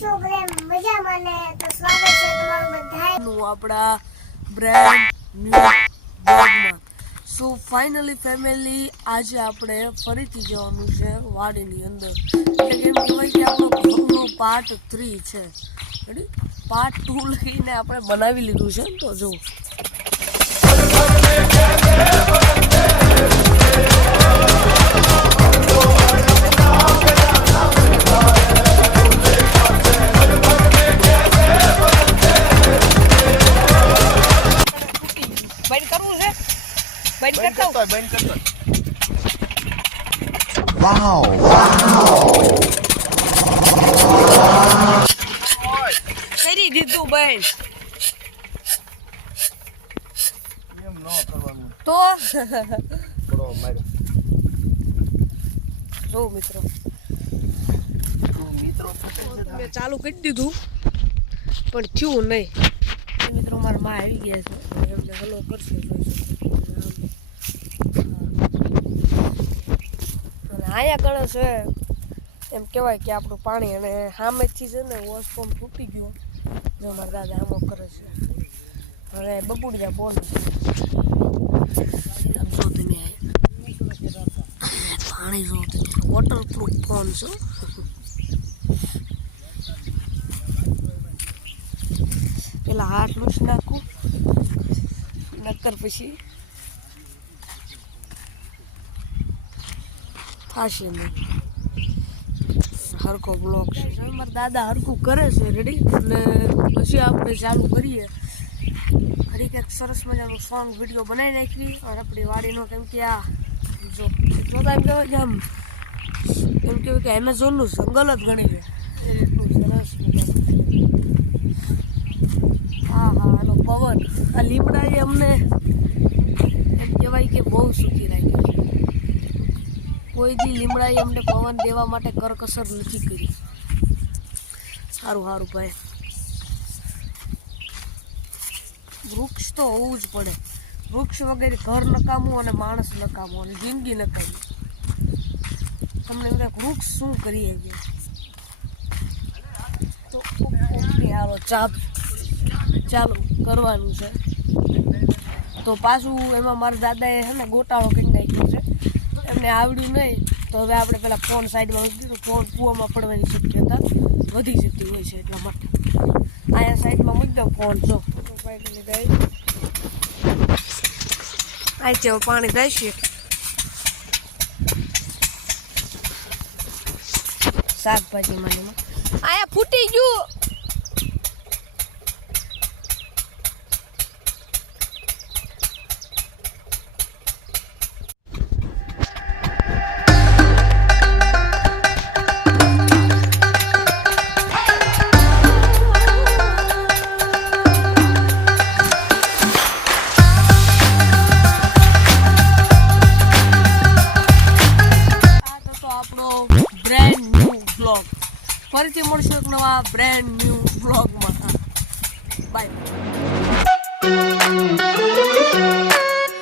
છો બધા મજામાં ને તો સ્વાગત છે તમારું બધાનું આપણા બ્રાન્ડ ન્યૂ બ્લોગમાં. સો ફાઇનલી ફેમિલી આજે આપણે ફરીથી જવાનું છે વાડીની અંદર. એટલે કેમ કહેવાય કે આપણો ઘરનો પાર્ટ 3 છે. રેડી? પાર્ટ 2 લઈને આપણે બનાવી લીધું છે. તો જો Wow. કરી દીધું બેન. એમ ન કરવાનું. તો થોડો માર્યો. જો મિત્રો મેં ચાલુ કરી દીધું પણ થયું નહીં. મિત્રો મારા માં આવી ગયા છે, એમને હલો કરશે. અને આયા કણે છે એમ કહેવાય કે આપણું પાણી, અને સામેથી છે ને વોશપમ્પ તૂટી ગયો. જો મારા દાદા આમો કરે છે. હવે બબુડિયા બોલ આમ જો તમે પાણી જો વોટરપ્રૂફ ફોન છે. પેલા હાથ લૂછ નાખું નક્કર પછી થશે નહીં. હરખો બ્લોક છે. મારા દાદા હરખું કરે છે. રેડી? એટલે પછી આપણે ચાલુ કરીએ. ફરી કંઈક સરસ મજાનો સોંગ વિડીયો બનાવી નાખી. અને આપણી વાડીનો કેમ કે આ જો જોતા એમ કહેવાય કે આમ એમ કહેવાય કે એમેઝોનનું જંગલ જ ગણી લે એટલું સરસ મજાનું. હા હા, આનો પવન, આ લીમડાએ અમને એમ કહેવાય કે બહુ સુખી રાખ્યું છે. કોઈ દી લીમડાએ અમને પવન દેવા માટે કરકસર નથી કરી. સારું સારું ભાઈ, વૃક્ષ તો હોવું જ પડે. વૃક્ષ વગેરે ઘર નકામું અને માણસ નકામું અને જિંદગી નકામી. તમને બધા વૃક્ષ શું કરીએ છીએ? તો ઓકે હાલો ચાલો કરવાનું છે. તો પાછું એમાં મારા દાદાએ છે ને ગોટાળો કરી નાખ્યો છે. એમને આવડ્યું નહીં તો હવે આપણે પેલા ફોન સાઈડમાં મૂકી દીધું. ફોન કૂવામાં પડવાની શક્યતા વધી જતી હોય છે, એટલા માટે અહીંયા સાઈડમાં મૂકી દો ફોન. જો આ છે પાણી જાય છે. શાકભાજી માં આયા ફૂટી ગયું. બ્રેન્ડ ન્યૂ બ્લોગ ફરીથી મળશું એક નવા બ્રેન્ડ ન્યૂ બ્લોગમાં. બાય.